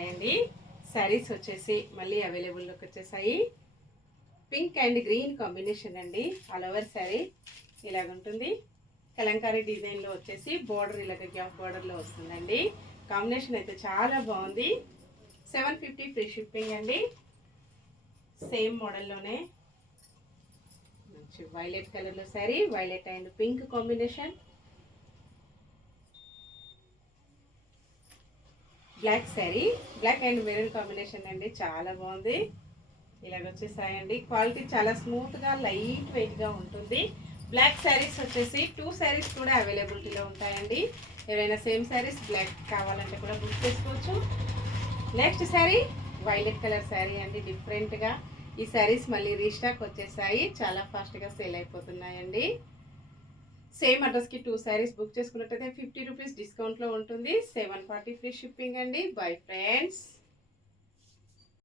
Hi అండి. శారీస్ వచ్చేసి మళ్ళీ అవైలబుల్లోకి వచ్చేసాయి. పింక్ అండ్ గ్రీన్ కాంబినేషన్ అండి. ఆల్ ఓవర్ శారీ ఇలాగ ఉంటుంది. కలంకారీ డిజైన్లో వచ్చేసి బోర్డర్ ఇలాగ గ్యాప్ బోర్డర్లో వస్తుందండి. కాంబినేషన్ అయితే చాలా బాగుంది. 750 ఫ్రీ షిప్పింగ్ అండి. సేమ్ మోడల్లోనే మంచి వైలెట్ కలర్లో sari, violet and pink combination, black sari, black and maroon combination అండి. చాలా బాగుంది. ఇలాగ వచ్చేసాయండి. క్వాలిటీ చాలా స్మూత్గా లైట్ వెయిట్గా ఉంటుంది. బ్లాక్ శారీస్ వచ్చేసి 2 శారీస్ కూడా అవైలబిలిటీలో ఉంటాయండి. ఎవరైనా సేమ్ శారీస్ బ్లాక్ కావాలంటే కూడా బుక్ చేసుకోవచ్చు. Next sari violet colour sari అండి. డిఫరెంట్గా ఈ శారీస్ మళ్ళీ రీస్టాక్ వచ్చేసాయి. చాలా ఫాస్ట్గా సేల్ అయిపోతున్నాయండి. సేమ్ అడ్రస్కి 2 శారీస్ బుక్ చేసుకున్నట్టయితే 50 రూపీస్ డిస్కౌంట్లో ఉంటుంది. 740 ఫ్రీ షిప్పింగ్ అండి. Bye friends.